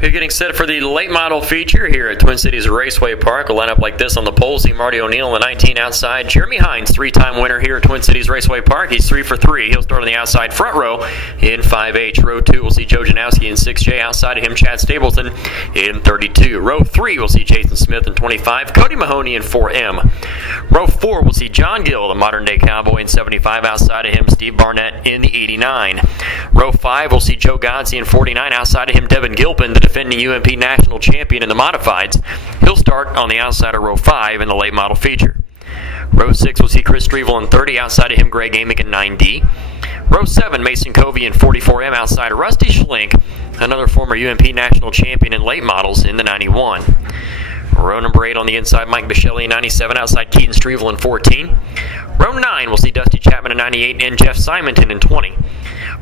You're getting set for the late model feature here at Twin Cities Raceway Park. We'll line up like this on the pole. See Marty O'Neill in the 19 outside. Jeremy Hines, three-time winner here at Twin Cities Raceway Park. He's 3 for 3. He'll start on the outside front row in 5H. Row 2, we'll see Joe Janowski in 6J. Outside of him, Chad Stapleton in 32. Row 3, we'll see Jason Smith in 25. Cody Mahoney in 4M. Row 4, we'll see John Gill, the modern-day cowboy, in 75. Outside of him, Steve Barnett in the 89. Row 5, we'll see Joe Godsey in 49. Outside of him, Devin Gilpin, the defending UMP national champion in the modifieds. He'll start on the outside of row 5 in the late model feature. Row 6 will see Chris Strevel in 30. Outside of him, Greg Amick in 9D. Row 7, Mason Covey in 44M. Outside of Rusty Schlink, another former UMP national champion in late models, in the 91. Row number 8 on the inside, Mike Michelli in 97. Outside, Keaton Strevel in 14. Row 9 will see Dusty Chapman in 98 and Jeff Simonton in 20.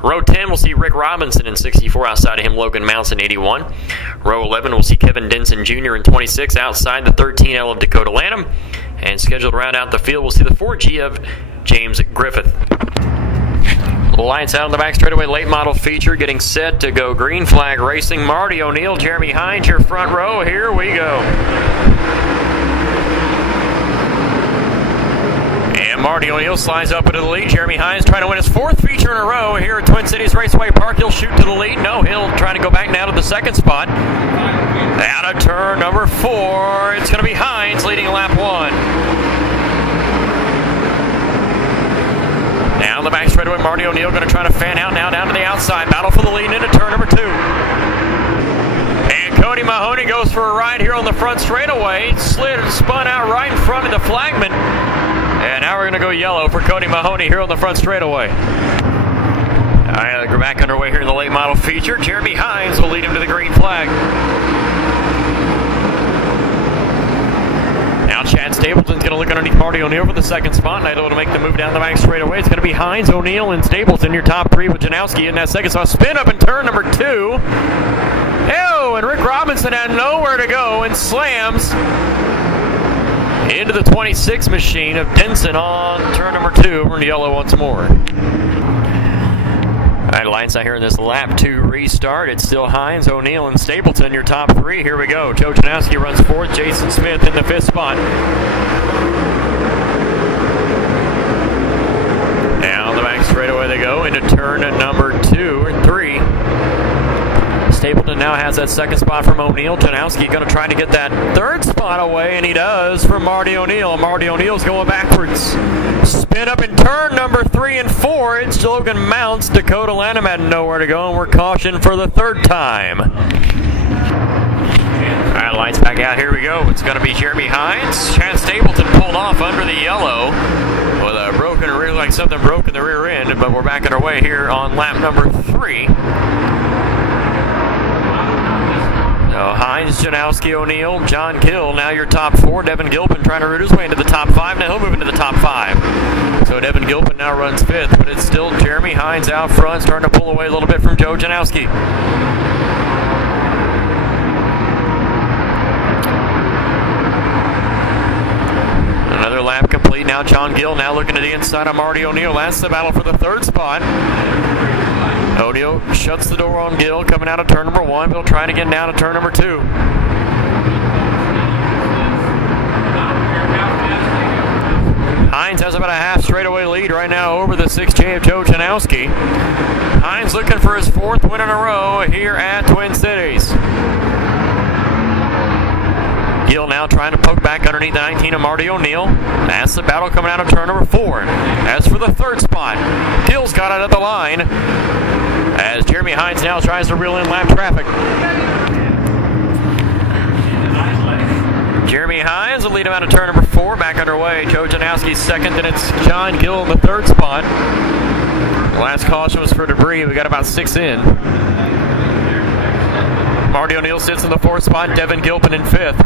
Row 10 will see Rick Robinson in 64. Outside of him, Logan Mounts in 81. Row 11 will see Kevin Denson Jr. in 26. Outside, the 13L of Dakota Lanham. And scheduled to round out the field, we'll see the 4G of James Griffith. Lights out on the back straightaway, late model feature, getting set to go green flag racing. Marty O'Neill, Jeremy Hines, your front row. Here we go. And Marty O'Neill slides up into the lead. Jeremy Hines trying to win his 4th feature in a row here at Twin Cities Raceway Park. He'll shoot to the lead. No, he'll try to go back now to the 2nd spot. Out of turn number 4, it's going to be Hines leading lap 1. Now the back straightaway, Marty O'Neill going to try to fan out now down to the outside. Battle for the lead into turn number 2. And Cody Mahoney goes for a ride here on the front straightaway. Slid and spun out right in front of the flagman. And now we're going to go yellow for Cody Mahoney here on the front straightaway. All right, we're back underway here in the late model feature. Jeremy Hines will lead him to the green flag. Now Chad Stapleton's going to look underneath Marty O'Neill for the 2nd spot, and able to make the move down the back straightaway. It's going to be Hines, O'Neill, and Stapleton, your top 3 with Janowski in that 2nd spot. Spin up in turn number 2. Oh, and Rick Robinson had nowhere to go and slams into the 26 machine of Denson on turn number 2. We're in yellow once more. All right, lights out here in this lap 2 restart. It's still Hines, O'Neill, and Stapleton, your top 3. Here we go. Joe Janowski runs 4th. Jason Smith in the 5th spot. Down the back straightaway they go into turn number 2 and 3. Stapleton now has that 2nd spot from O'Neill. Janowski going to try to get that 3rd spot away, and he does from Marty O'Neill. Marty O'Neill's going backwards. Spin up in turn number 3 and 4. It's Logan Mounts. Dakota Lanham had nowhere to go, and we're cautioned for the 3rd time. All right, lights back out. Here we go. It's going to be Jeremy Hines. Chad Stapleton pulled off under the yellow with a broken rear, like something broke in the rear end, but we're back on our way here on lap number 3. So Hines, Janowski, O'Neill, John Gill, now your top 4. Devin Gilpin trying to root his way into the top 5. Now he'll move into the top 5. So Devin Gilpin now runs 5th, but it's still Jeremy Hines out front, starting to pull away a little bit from Joe Janowski. Another lap complete. Now John Gill now looking to the inside of Marty O'Neill. That's the battle for the 3rd spot. O'Neill shuts the door on Gill coming out of turn number 1. He'll try it again down to turn number 2. Hines has about a half straightaway lead right now over the 6J of Joe Janowski. Hines looking for his 4th win in a row here at Twin Cities. Gill now trying to poke back underneath the 19 of Marty O'Neill. That's the battle coming out of turn number 4. As for the 3rd spot, Gill's got it at the line as Jeremy Hines now tries to reel in lap traffic. Jeremy Hines will lead him out of turn number 4. Back underway. Joe Janowski's 2nd, and it's John Gill in the 3rd spot. The last caution was for debris. We got about 6 in. Marty O'Neill sits in the 4th spot. Devin Gilpin in 5th.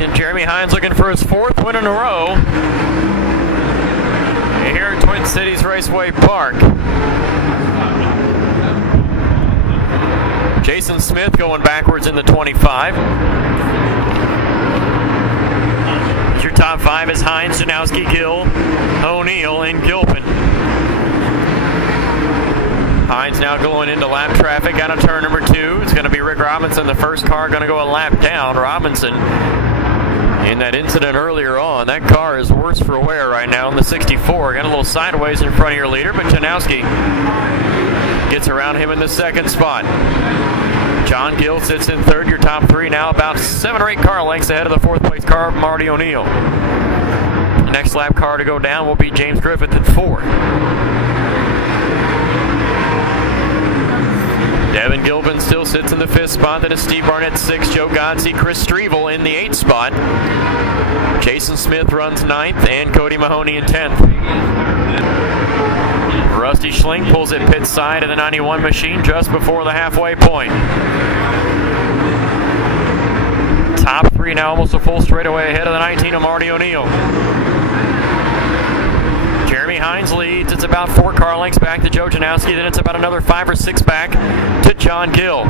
And Jeremy Hines looking for his 4th win in a row here at Twin Cities Raceway Park. Jason Smith going backwards in the 25. Your top 5 is Hines, Janowski, Gill, O'Neill, and Gilpin. Hines now going into lap traffic out of turn number 2. It's going to be Rick Robinson, the first car, going to go a lap down. Robinson, in that incident earlier on, that car is worse for wear right now in the 64. Got a little sideways in front of your leader, but Janowski gets around him in the second spot. John Gill sits in third. Your top 3 now about 7 or 8 car lengths ahead of the 4th place car of Marty O'Neill. The next lap car to go down will be James Griffith at 4. Devin Gilpin still sits in the 5th spot. Then it's Steve Barnett 6, Joe Godsey, Chris Strevel in the 8th spot. Jason Smith runs 9th, and Cody Mahoney in 10th. Rusty Schling pulls it pit side of the 91 machine just before the halfway point. Top 3 now almost a full straightaway ahead of the 19 of Marty O'Neill. Jeremy Hines leads. It's about 4 car lengths back to Joe Janowski. Then it's about another 5 or 6 back to John Gill.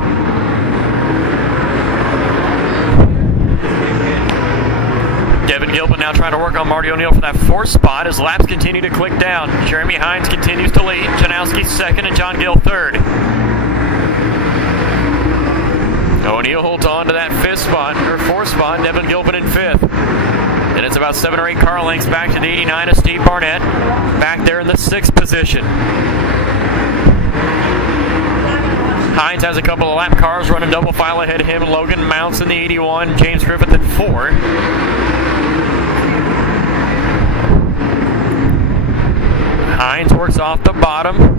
Devin Gilpin now trying to work on Marty O'Neill for that 4th spot as laps continue to click down. Jeremy Hines continues to lead. Janowski 2nd and John Gill 3rd. O'Neill holds on to that 5th spot, or 4th spot. Devin Gilpin in 5th. Then it's about 7 or 8 car lengths back to the 89 of Steve Barnett, back there in the 6th position. Hines has a couple of lap cars running double file ahead of him. Logan Mounts in the 81, James Griffith at 4. Hines works off the bottom,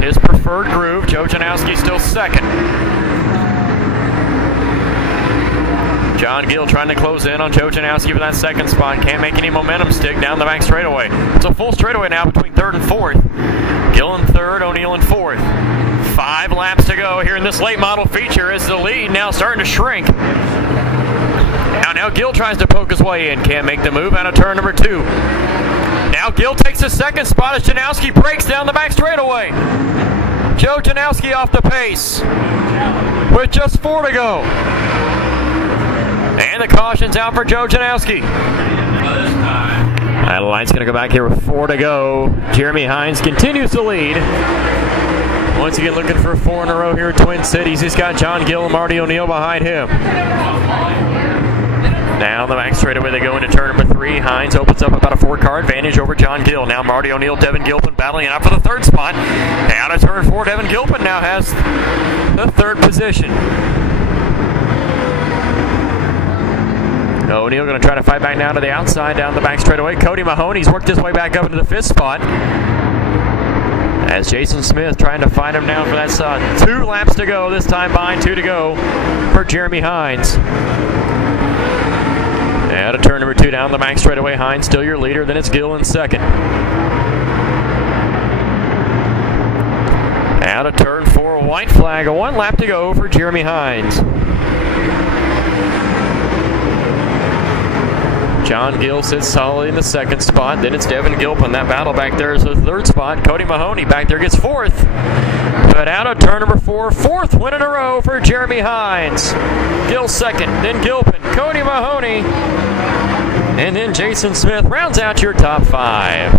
his preferred groove. Joe Janowski still 2nd. John Gill trying to close in on Joe Janowski for that 2nd spot. Can't make any momentum stick down the back straightaway. It's a full straightaway now between 3rd and 4th. Gill in 3rd, O'Neill in 4th. 5 laps to go here in this late model feature as the lead now starting to shrink. Now Gill tries to poke his way in. Can't make the move out of turn number 2. Now Gill takes the 2nd spot as Janowski breaks down the back straightaway. Joe Janowski off the pace with just 4 to go. And the caution's out for Joe Janowski. Adeline's going to go back here with 4 to go. Jeremy Hines continues to lead. Once again looking for 4 in a row here at Twin Cities. He's got John Gill and Marty O'Neill behind him. Now the back straightaway they go into turn number 3. Hines opens up about a 4-car advantage over John Gill. Now Marty O'Neill, Devin Gilpin battling it out for the 3rd spot. Out of turn 4, Devin Gilpin now has the 3rd position. O'Neill going to try to fight back now to the outside, down the back straightaway. Cody Mahoney's worked his way back up into the 5th spot. As Jason Smith trying to find him down for that side. 2 laps to go, this time behind 2 to go for Jeremy Hines. Out of turn number 2 down the back straightaway. Hines still your leader, then it's Gill in 2nd. Out of turn 4, white flag, a 1 lap to go for Jeremy Hines. John Gill sits solidly in the 2nd spot. Then it's Devin Gilpin. That battle back there is the 3rd spot. Cody Mahoney back there gets 4th. But out of turn number 4, 4th win in a row for Jeremy Hines. Gill 2nd, then Gilpin, Cody Mahoney, and then Jason Smith rounds out your top 5.